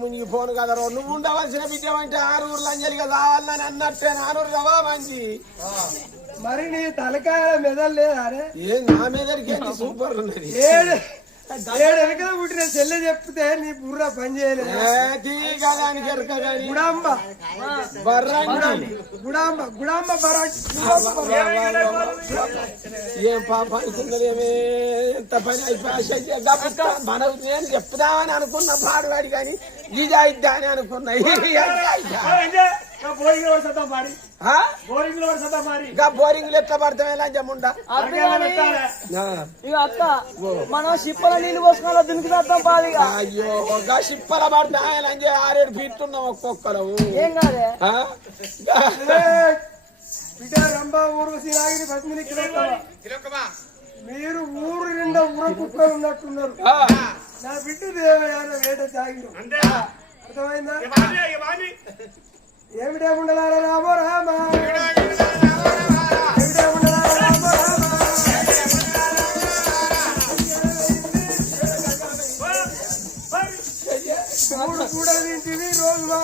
మునిగిపోను కదా నువ్వు ఉండవలసిన బిడ్డ అంటే 6 ఊర్లు అంజలిగా కావాలని అన్నట్టే 4 రవా మంచి మరి నీ తలకాయ మెదలు లేదా ఏ నా మెదడికి సూపర్ ఉన్నది వెనకల పుట్టిన చెల్లె చెప్తే నీ బుర్ర పని చేయలేదు గుడాంబ గుడాంబ ఏం పాప అనుకున్నదేమే ఎంత పని అయిపోయి నేను చెప్తామని అనుకున్న పాడువాడి కానీ ఇది అయిద్దా అని అనుకున్నా బోరింగ్ ఎట్లా పడతామే లంచముండా ఇక అక్క మనం సిప్పల నీళ్ళు పోసుకోవాలో దునికిదాం పాదిగా అయ్యో ఒక సిప్పల పడితే ఆయన 6-7 ఫీట్ ఉన్నాం ఒక్కొక్కరు ఏం కాదే మీరు ఊరు నిండా ఊర కుక్కలు ఉన్నట్టున్నారు నా బిడ్డ దేవయాన వేట సాగిరు అర్థమైందా ఏమిటే ఉండలారా రామో రామ కూడా తింటివి రోజు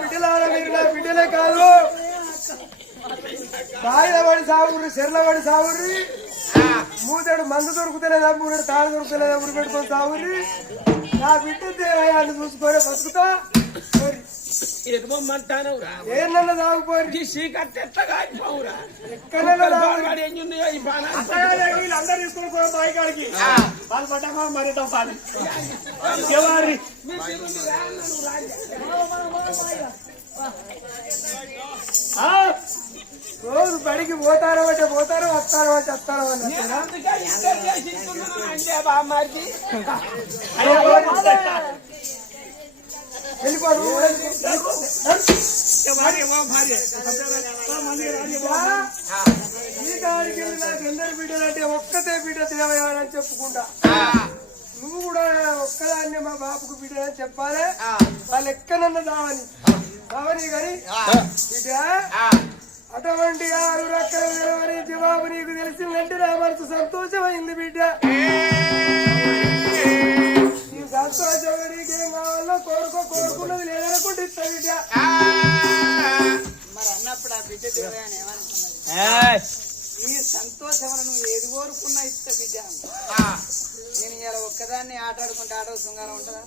బిడ్డలారా మీరు నా బిడ్డలే కాదు బాయిల పడి సాగుర్రి చెర్ల పడి సాగుర్రి మూతడు మందు దొరుకుతలేదా 3 తాడు దొరుకుతలేదా ఊరు పెట్టుకొని సాగుర్రి నా బిడ్డ దేవయాన్ని చూసుకొని బతుకుతా ఏనన్నా తాగుపోయి అందరు తీసుకుని పోయి బాయికాడికి వాళ్ళు పట్టమా మరి తప్పాలి రోజు బడికి పోతారో అంటే పోతారో వస్తారో అంటే వస్తారో వెళ్ళిపోడు ఈ కాడికి వెళ్ళి నాకు ఎందరు బిడ్డలంటే ఒక్కతే బిడ్డ దేవయాడని చెప్పుకుంటా నువ్వు కూడా ఒక్కదాన్ని మా బాబుకు బిడ్డని చెప్పాలి వాళ్ళు ఎక్కడన్నా దావని కానీ బిడ్డ అటువంటి 6 రకాల నిలవని జవాబు నీకు తెలిసిందంటే నా మనసు సంతోషమైంది బిడ్డ నీ సంతోషం నీకేం కావాలో కోరుకున్నది లేదనుకుంటే ఇస్తా బిడ్డ మరి అన్నప్పుడు ఆ బిడ్డ దేవయాని ఏమనుకున్నది ఈ సంతోషం నువ్వు ఏది కోరుకున్నా ఇస్తా బిడ్డ నేను ఇలా ఒక్కదాన్ని ఆటాడుకుంటే ఆటో శృంగారం ఉంటుందా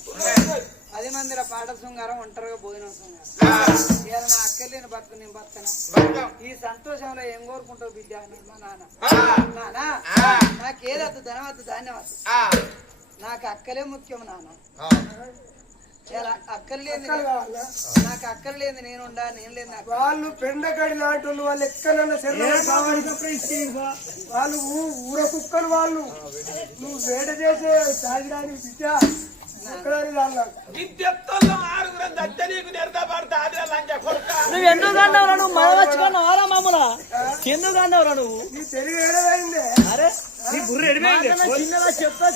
10 మందిలో పాట శృంగారం ఒంటరిగా భోజనం శృంగారం ఇలా నా అక్కలేని బతుకు నేను బతుకనా ఈ సంతోషంలో ఏం కోరుకుంటావు బిడ్డ మా నాన్న నాకేదద్దు ధనం వద్దు ధాన్యం వద్దు నాకు అక్కలే ముఖ్యం నాన్న నాకు అక్కర్లేదు నేనుండా నేను లేదు వాళ్ళు పెండగడి లాంటి వాళ్ళు వాళ్ళు ఎక్కడన్నా వాళ్ళు ఊర కుక్కలు వాళ్ళు నువ్వు వేట చేసే తాగడానికి బిడ్డ నువ్వు ఎందుకు అన్నావురా నువ్వు మరవచ్చుకున్నావారా మామూలా ఎందుకు అన్నావురా నువ్వు నీ తెలుగు ఏడవైందే అరే నీ బుర్ర ఎడిపోయింది చిన్నగా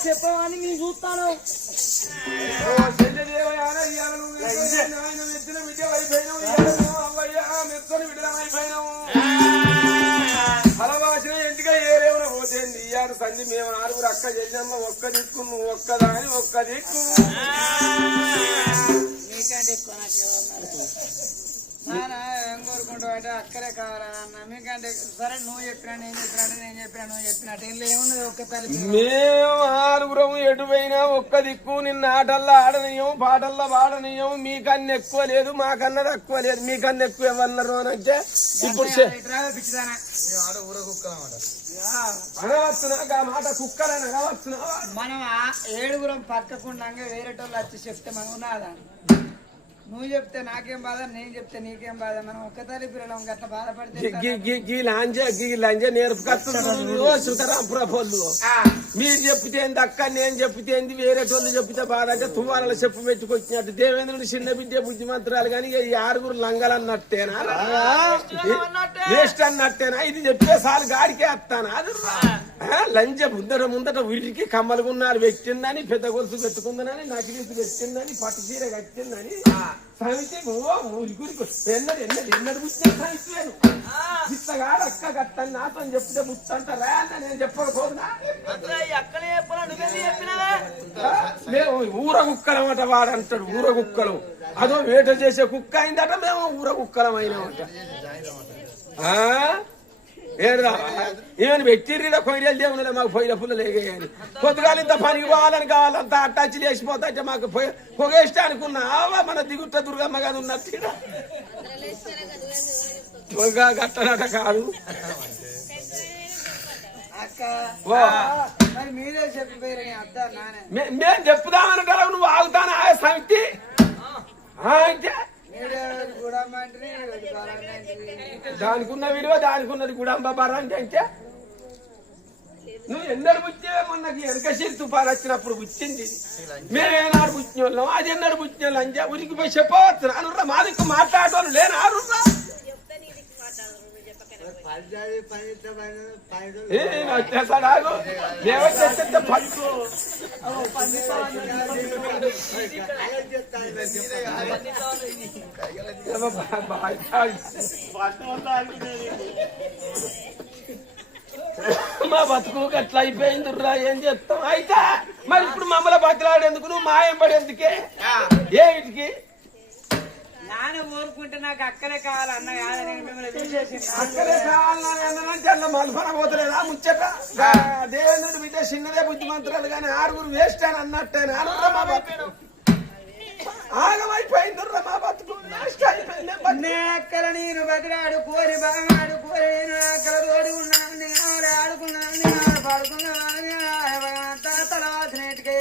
చెప్పని నేను చూస్తాను సంధి మేము 6 అక్క చెల్లెమ్మ ఒక్క దిక్కు నువ్వు ఒక్కదాని ఒక్క దిక్కు మీకంటే ఎక్కువ నాన్న ఏం కోరుకుంటావు అంటే అక్కడే కావాలన్నా మీకంటే సరే నువ్వు చెప్పినా నేను చెప్పినట్టు నేను చెప్పినా నువ్వు చెప్పినట్టు ఇల్లు ఏమున్నది ఒక్క తల్లి మేము 6 ఎటు పోయినా ఒక్క దిక్కు నిన్న ఆటల్లో ఆడనీయం పాటల్లో పాడనీయం మీకన్నా ఎక్కువ లేదు మాకన్నా తక్కువ లేదు మీకన్నా ఎక్కువ ఎవరు అంటే ఇప్పుడు అనవచ్చునా మాట కుక్కలని అనవచ్చునా మనం 7 పక్కకుండా వేరేటోళ్ళు వచ్చి చెప్తే మనం ఉన్నదా నువ్వు చెప్తే నాకేం బాధ, నేను చెప్తే నీకేం బాధ. మనం ఒక్క తల్లి పిల్లలం గట్ల బాధపడితే లంజ నేర్పుకొస్తుంది సుతరాంపురపోళ్ళు. మీరు చెప్తే ఏంది అక్క, నేను చెప్తే ఏంది వేరే టోళ్ళు చెప్తే బాధ అంటే తువ్వాల చెప్పు పెట్టుకొచ్చినట్టు. దేవేంద్రుడు చిన్న బిడ్డ బుద్ధిమంతురాలు కానీ ఈ 6 లంగలు అన్నట్టేనా, వేస్ట్ అన్నట్టేనా? ఇది చెప్పేసారి గాడికే వస్తాను. అది లంజ ముందట వీటికి కమ్మలుగున్నారు పెట్టిందని, పెద్ద గొలుసు పెట్టుకుందని, నకిలీసు పెట్టిందని, పట్టు చీర కట్టిందని సమితి ఎన్నడు పుట్టిన సమితివేను. ఇంతగా అక్క కట్టని నాతో చెప్తే ముచ్చంటారా అన్న, నేను చెప్పకపోతున్నా. మేము ఊర కుక్కలమట వాడు అంటాడు. ఊర కుక్కలు అదో వేట చేసే కుక్క అయిందట, మేము ఊర కుక్కలం అయినామట. ఏమైనా పెట్టిర్రీడ కొయ్యలు దేవులే మాకు పొయ్యిల పుల్లలు ఎగేయని. పొద్దుగాలు ఇంత పనికి పోవాలని కావాలంత అట్టాచి లేచిపోతా అంటే మాకు పొగేస్తే అనుకున్నా మన దిగుట్ట దుర్గమ్మ గారు ఉన్నట్టు గట్టనట కాదు. మీరే చెప్పిపోయారు మేము చెప్పుదామనంటారా? నువ్వు ఆగుతాను ఆ సమితి దానికి ఉన్న విలువ దానికి ఉన్నది గుడాంబ అంటే అంటే నువ్వు ఎన్నడు పుచ్చే మొన్నకి వెనక సిరి తుపాలు వచ్చినప్పుడు పుచ్చింది. మేమేనాడు పుచ్చిన వాళ్ళం, అది ఎన్నడు పుచ్చిన వాళ్ళు అంటే ఉరికిపోయి చెప్పవచ్చు. అనురా మా దిక్కు మాట్లాడేవాళ్ళు లేని ఆరురా వచ్చేసాడు. ఏమొచ్చేస్తే పలుకు మా బతుకు అట్లా అయిపోయిందిరా, ఏం చేస్తాం? అయితే మరి ఇప్పుడు మమ్మల్ని బతిలాడేందుకు నువ్వు మాయం పడేందుకే ఏమిటికి? నాన్న ఊరుకుంటే నాకు అక్కడే కావాలన్న కాదని మిమ్మల్ని తీసేసి అక్కడే కావాలన్నానంటే అన్న మల్పన పోతలేదా ముచ్చట? దేవేంద్రుడు బిడ్డ చిన్నదే బుద్ధిమంతురాలు కానీ 6 వేస్ట్ అని అన్నట్టేనా? మా బతుకు ఆగమైపోయిందిరా, మా బతుకు అక్కడ నేను బతిలాడు కోరి బాగాడు కోరి నేను అక్కడ తోడి ఉన్నాను, ఆడుకున్నాను, పడుకున్నాను, తర్వాత నేటికి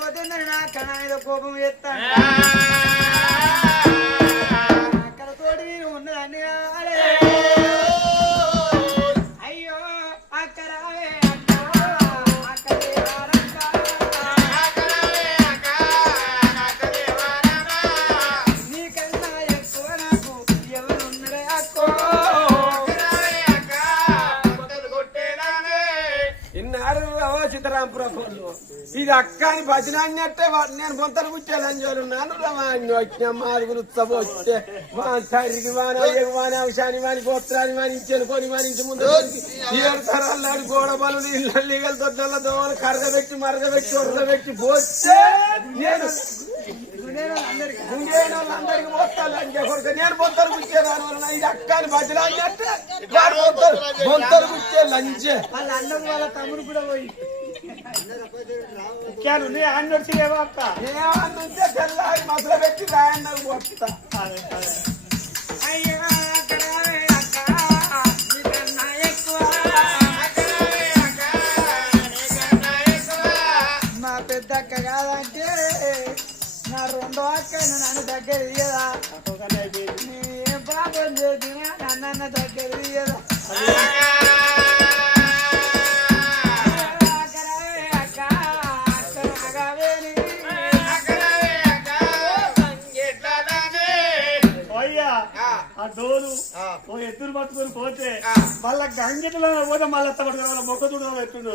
పోతుందని నా అక్కడ మీద కోపం చేస్తాను. అక్కడ తోడి నేను ఉన్నదాన్ని అయ్యో అక్కడ చిత్తరాంపురపోళ్ళు ఇది అక్క అని భజనాన్ని అంటే నేను బొంతలు పుట్టేయాలని చూడున్నాను. రవాణి వచ్చిన మారుగురు వచ్చే మా తండ్రికి వాని అంశాన్ని వాని గోత్రాన్ని వానించాను కొని వానించి ముందు 7 తరాలు గోడ బలు ఇళ్ళ దొడ్ల దోమలు కరగబెట్టి మరగబెట్టి ఉరగబెట్టి పోస్తే నేను అందరికి పోతాను కొడుకు. నేను బొంతలు పుచ్చేదాని వలన ఇది అక్క అని భజనాన్ని అంటే బొంతలు పుచ్చే లంచే. వాళ్ళ అన్నం వాళ్ళ తమ్ముడు కూడా పోయి తెల్లారి మసలు పెట్టి రాయండి పోతా. మా పెద్ద అక్క కాదంటే నా 2వ అక్క నన్ను దగ్గర తీయదా, ఏం పాపం చేసినా నన్న దగ్గర తీయదా. డోలు ఎత్తులు పట్టుకొని పోతే మళ్ళా గంగెట్లో పోతే మళ్ళీ పట్టుకుని మొక్క చూడడం ఎత్తుండో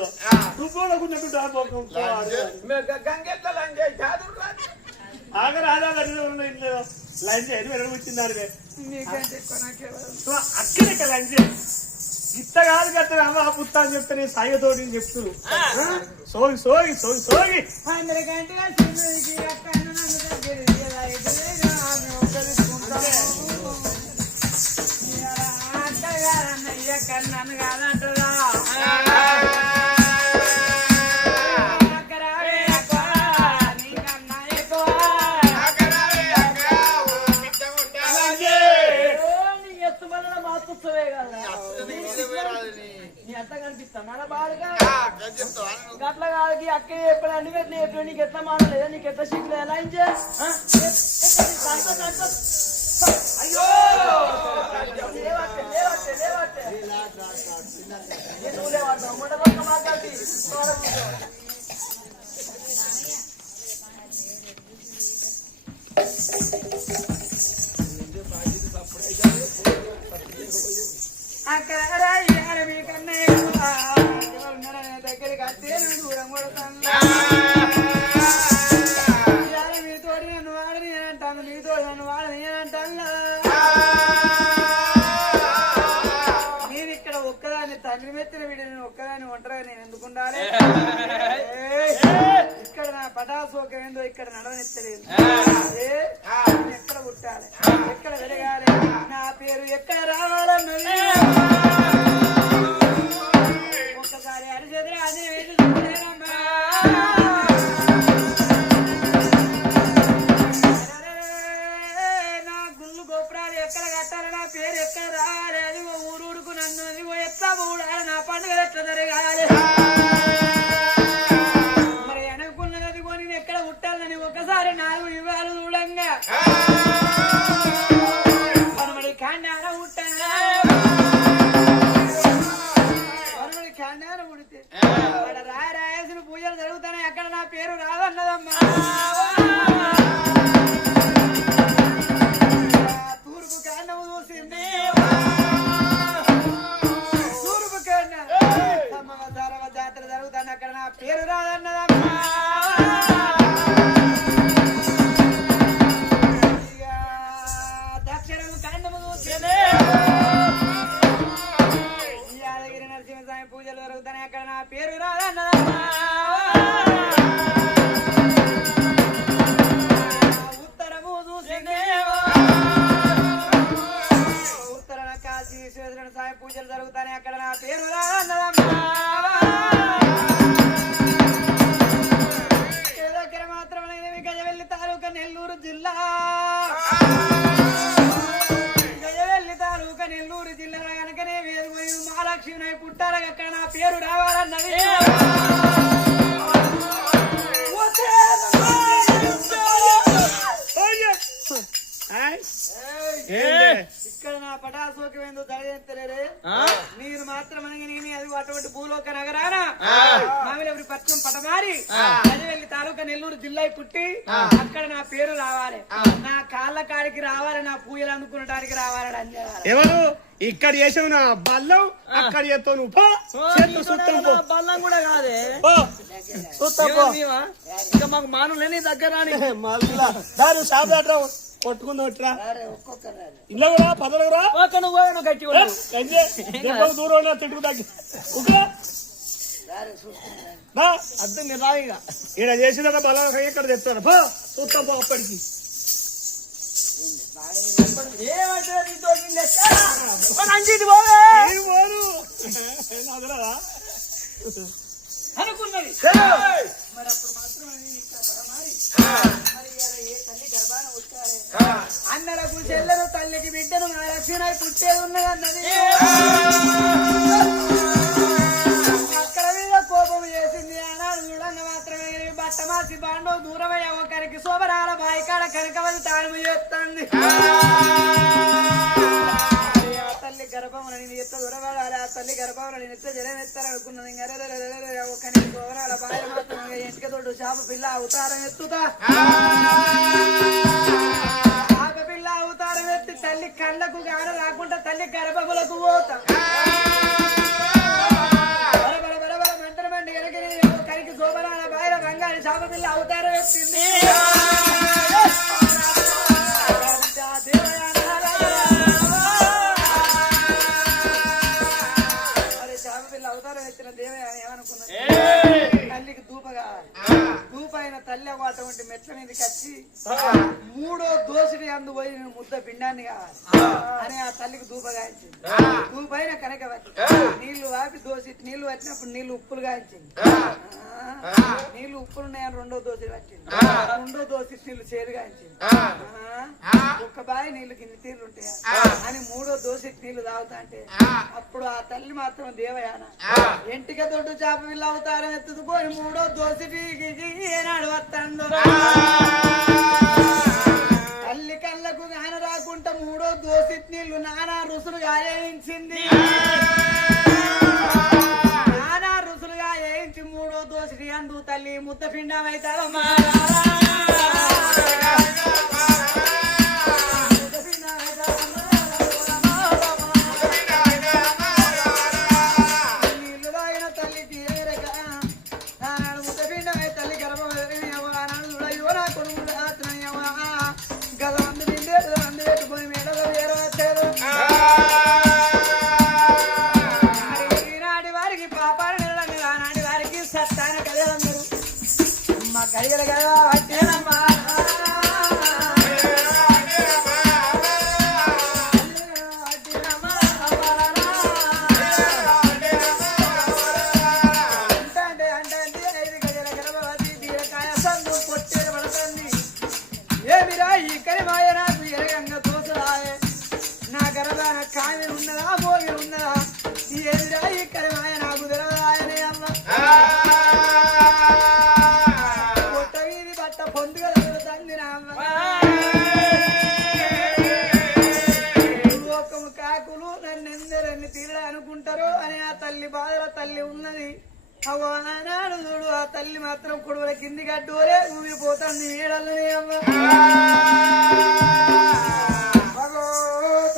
రుబ్బోడకుంటుంటా ఆగర ఆదాలు ఇంట్లో లంచ్ ఎన్ని వచ్చింది అక్కడిక లంచ్ ఇత్త కాదు కట్ట ఆ పుత్త అని చెప్తే నేను సాయితోటి చెప్తూ సోగి సోగి సోగి సోగి అందరికంటే నన్ను కాదంటున్నా ఎత్తు వల్ల మాపుచ్చవే కదా నీ అత్త ఎట్లా కనిపిస్తాను మన బాలుగా అట్లా కాదు అక్క ఎప్పుడు అన్ని పెట్టిన ఎప్పుడు నీకు ఎట్లా మాడలేదా నీకు ఎట్లా సీట్లు ఎలా అయ్యో అక్కడ మీ కన్నయ్య దగ్గరికి వస్తే దూరం కొడతాను మీతో నన్ను వాడని అంటాను మీతో నన్ను వాడని అంటాను నేను ఇక్కడ ఒక్కదాన్ని తండ్రి మెత్తిన వీడి నేను ఒక్కదాన్ని ఒంటరిగా నేను ఎందుకు ఉండాలి ఇక్కడ నా పటాసోకం ఏందో ఇక్కడ నడవనెత్తలేదు ఎక్కడ పుట్టాలి ఎక్కడ పెరగాలి నా పేరు ఎక్కడ రావాలన్నది ఒక్కసారి అరిచేది అదే వేసి చూడలేనమ్మా నా గుళ్ళు గోపురాలు ఎక్కడ కట్టాలి నా పేరు ఎక్కడ రావాలి అది ఊరుకు నన్ను అది ఎట్లా ఊడాలి నా పండుగలు ఎట్లా జరగాలి మరి అనుకున్నది కొని ఎక్కడ పుట్టాలని ఒకసారి 4 యుగాలు చూడంగా మనమడి కాండాన పుట్టానా మనమడి కాండాన పుడితే అక్కడ రాయాల్సిన పూజలు జరుగుతాయి అక్కడ నా పేరు రాదన్నదమ్మా తూర్పు కాండము చూసింది తూర్పు కాండ జాతర జరుగుతాను అక్కడ నా పేరు రాదన్నదమ్మా దక్షిణము కాండము చూసింది యాదగిరి నరసింహస్వామి పూజలు జరుగుతాయి అక్కడ నా పేరు రాదన్నదమ్మా ఉత్తరము చూసింది ఉత్తరన కాశీ విశ్వేశ్వర స్వామి పూజలు జరుగుతాయి అక్కడ నా పేరు రాదన్నదమ్మా దగ్గర మాత్రం గజవెల్లి తాలూకా నెల్లూరు జిల్లా గజవెల్లి తాలూకా నెల్లూరు జిల్లాలో కనుకనే వేరు మహాలక్ష్మి పుట్టాల అక్కడ నా పేరు రావాలన్నది ఇక్కడ నా పటాసోకం ఏందో తలెత్తలేరే మీరు మాత్రం నేను అది అటువంటి భూలోక నగరాన మామిలవరి పట్నం పటమారి గజవెల్లి తాలూకా నెల్లూరు జిల్లా పుట్టి అక్కడ నా పేరు రావాలి నా కాళ్ళ కాడికి రావాలి నా పూజలు అందుకునడానికి రావాలని అన్నారు ఎవరు ఇక్కడ చేసావు నా బల్లం అక్కడ చేస్తావు నువ్వు బల్లం కూడా కాదే ఇంకా మాకు మాను లేని దగ్గర దాని షాప్ కొట్టుకుందా ఇలా కూడా పదలురా గట్టి దూరం తిట్టుకు తగ్గి అర్థం మీరు రాయిగా ఈడ చేసిన బలం ఇక్కడ తెస్తారు చూస్తాం పో అప్పటికి అనుకున్నది మరి అప్పుడు మాత్రం ఏ తల్లి గర్భాన వచ్చారే అన్నలకు చెల్లెను తల్లికి బిడ్డను నా లక్ష్మణ పుట్టేది ఉన్నదన్నది అక్కడ మీద కోపం చేసింది ఆనాడు చూడంగా మాత్రమే బట్టమాసి బాండో దూరమయ్య ఒకరికి శోభరాల బాయికాడ కనకవది తాను చేస్తుంది తల్లి గర్భమున నేను ఎత్త దూరవాడాలి ఆ తల్లి గర్భమున నేను ఎత్త జలం ఎత్తారనుకున్నది ఒకరి శోభరాల బాయ మాత్రం ఇంటికి తోడు చేప పిల్ల అవతారం ఎత్తుతా చేప పిల్ల అవతారం ఎత్తి తల్లి కళ్ళకు గాన రాకుండా తల్లి గర్భములకు పోతా మంత్ర మండి కరికి శోభరాల బాయల రంగాన్ని చేప పిల్ల అవతారం ఎత్తింది అవతారం ఎత్తిన దేవే అని ఏమనుకున్నది తల్లికి దూప కావాలి దూప అయిన తల్లి అటువంటి మెట్ల మీదకి వచ్చి మూడో దోసిడి అందు పోయి నేను ముద్ద పిండాన్ని కావాలి అని ఆ తల్లికి దూప గాయించింది. దూపైన కనుక నీళ్లు వాపి దోసి నీళ్లు వచ్చినప్పుడు నీళ్లు ఉప్పులు గాయించింది. నీళ్లు ఉప్పులు ఉన్నాయని రెండో దోసి వచ్చింది. రెండో దోసి నీళ్లు చేదు గాయించింది. ఒక్క బాయి నీళ్లు కింది తీర్లు ఉంటాయా అని మూడో దోసి నీళ్లు తాగుతా అంటే అప్పుడు ఆ తల్లి మాత్రం దేవయాన ఎంటిక దొడ్డు చేప వీళ్ళు అవుతారని ఎత్తుకుపోయి మూడో దోసిటి ఏనాడు వస్తాడు తల్లి కళ్ళకు నాన రాకుండా మూడో దోసి నీళ్లు నానా రుసులుగా వేయించింది. నానా రుసులుగా వేయించి మూడో దోసిటి అందు తల్లి ముద్ద పిండమైతారమ్మా. ఏమిరా ఈ కరిమాయ నాకు ఎరగంగా తోసరాయే నా గర్భాన కామె ఉన్నదా మోగి ఉన్నదా ఏమిరా ఈ కరిమాయ నాకు తెలవరాయనే అమ్మ పొట్ట వీధి బట్ట పొందుగా తండ్రి లోకము కాకులు నన్నెందరన్ని తీరడా అనుకుంటారో అని ఆ తల్లి బాధల తల్లి ఉన్నది. అవ్వ ఆనాడు చూడు ఆ తల్లి మాత్రం కొడువుల కింది గడ్డోరే ఊగిపోతుంది నీడల్ని అమ్మ.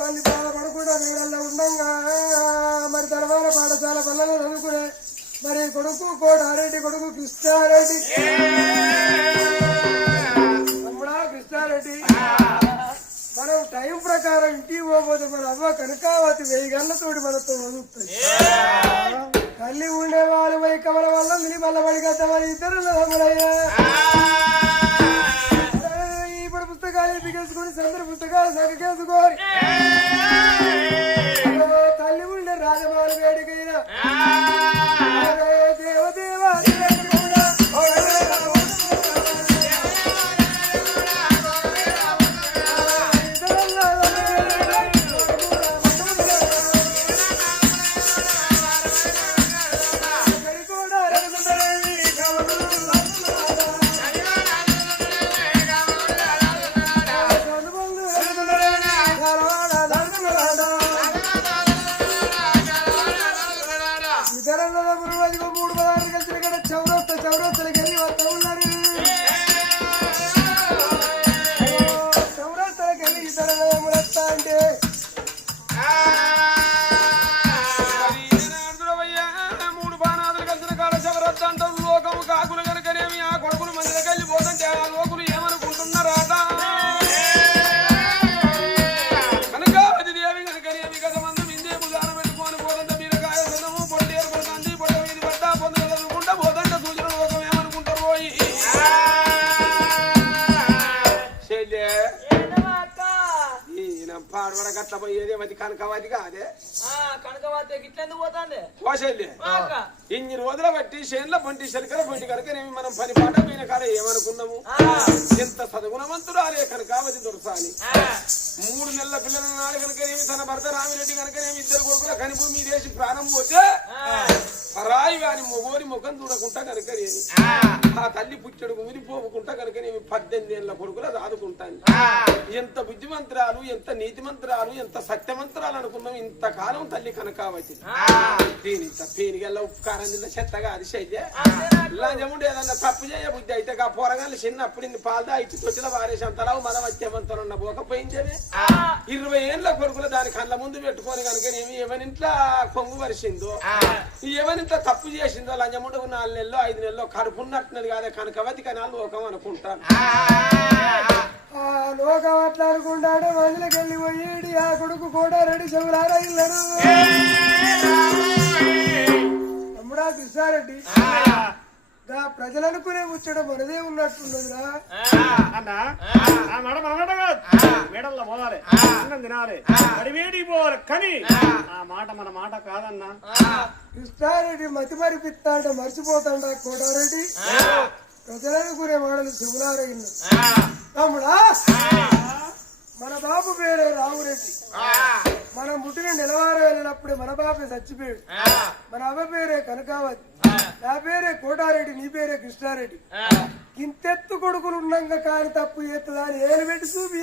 తల్లి బాధపడకుండా నీడల్లో ఉండంగా మరి తర్వాత పాఠశాల పిల్లలు చదువుకునే మరి కొడుకు కోడారెడ్డి కొడుకు కృష్ణారెడ్డి తమ్ముడా కృష్ణారెడ్డి మనం టైం ప్రకారం ఇంటికి పోతే మన అవ్వ కనకావతి 1000 గంటలతోటి మనతో వదులుతుంది. తల్లి ఉండే వాళ్ళు పోయి కమల వల్ల మళ్ళీ పడిగద్దామని ఇద్దరు ఇప్పుడు పుస్తకాలు ఎత్తుకేసుకొని సందరు పుస్తకాలు సగకేసుకొని తల్లి ఉండే రాజమాల వేడికైనా దేవదేవా చౌరస్తలకి వెళ్ళి వస్తా ఉన్నారు. చౌరస్తలకి వెళ్ళి ఇతర మురస్తా అంటే మూడు బాణాదులు కలిసిన కాడ చవరత్త అంటారు. లోకము కాకులు కనుకనేమి ఆ కొడుకులు మందికి వెళ్ళి పోతుంటే ఆ లోకులు ఏమనుకుంటున్నారాట కనుక అది దేవి కనుకనేమి గత మంది మిందేపు దాన పెట్టుకొని పోతుంటే బీరకాయ సదము పొట్టేరు పడుతుంది పొట్ట వీధి పడ్డ పొందులు చదువుకుంటా పోతుంటే సూచన లోకం ఏమనుకుంటారు పోయి పాడవడ గట్ల పోయేది అది కనకవాది కాదే కనకవాతి గిట్లెందుకు పోతాంది కోశల్య ఇన్ని రోజుల బట్టి చేనుల పొంటి శనికల పొంటి కనుకనేమి మనం పని పాట పోయిన కాడ ఏమనుకున్నాము ఎంత సద్గుణవంతురాలే కనకావతి దొరసాని 3 నెలల పిల్లల నాడు కనుకనేమి తన భర్త రామిరెడ్డి కనుకనేమి 2 కొడుకుల కనిపు మీదేసి ప్రాణం పోతే పరాయి వాని మొగోని ముఖం చూడకుండా కనుకనేమి ఆ తల్లి పుచ్చడు ఊరిపోకుండా కనుకనేమి 18 ఏళ్ల కొడుకుల దాదుకుంటాను. ఎంత బుద్ధిమంతురాలు ఎంత నీతిమంతురాలు ఎంత సత్యమంతురాలు అనుకున్నాం. ఇంతకాలం తల్లి కనకావతి దీని పేనిగల్ల ఉపకారం తిన్న చెత్తగా అది అయితే లంజముండే ఏదన్నా తప్పు చేయ బుద్ధి అయితే ఆ పోరగాళ్ళు చిన్నప్పుడు ఇన్ని పాలదా ఇచ్చి తొచ్చిల వారేసి అంతలావు మన వచ్చేమంతరన్న పోకపోయిందేవి 20 ఏళ్ళ కొడుకులు దాని కళ్ళ ముందు పెట్టుకొని కనుకనేమి ఎవరింట్లో కొంగు వరిసిందో ఎవరింట్లో తప్పు చేసిందో లంజముండకు 4 నెలల్లో 5 నెలల్లో కడుపున్నట్టున్నది కాదే కనకవతి కనాలు లోకం అనుకుంటాను. లోకం అట్లా అనుకుంటాడు. మందులకి వెళ్ళి పోయి ఆ కొడుకు కూడా రెడీ చెవులారా ఇల్లరు తమ్ముడా కృష్ణారెడ్డి ప్రజలు అనుకునే ముచ్చట మనదే ఉన్నట్టున్నదిరా. అన్న ఆ మాట మన కాదు, మేడల్లో పోవాలి, అన్నం తినాలి, అడివేడికి పోవాలి, కానీ ఆ మాట మన మాట కాదన్నా. కృష్ణారెడ్డి మతి మరిపిస్తాంట మర్చిపోతాండ కోటారెడ్డి. ప్రజలు అనుకునే మాటలు శివులారయ్యింది. తమ్ముడా, మన బాబు పేరే రావురెడ్డి. మనం పుట్టిన నెలవారు వెళ్ళినప్పుడే మన బాబే చచ్చిపోయాడు. మన అవ్వ పేరే కనకావతి, నా పేరే కోటారెడ్డి, నీ పేరే కృష్ణారెడ్డి. ఇంతెత్తు కొడుకులు ఉన్నాక కాని తప్పు చేస్తుందా అని ఏలు పెట్టి చూపి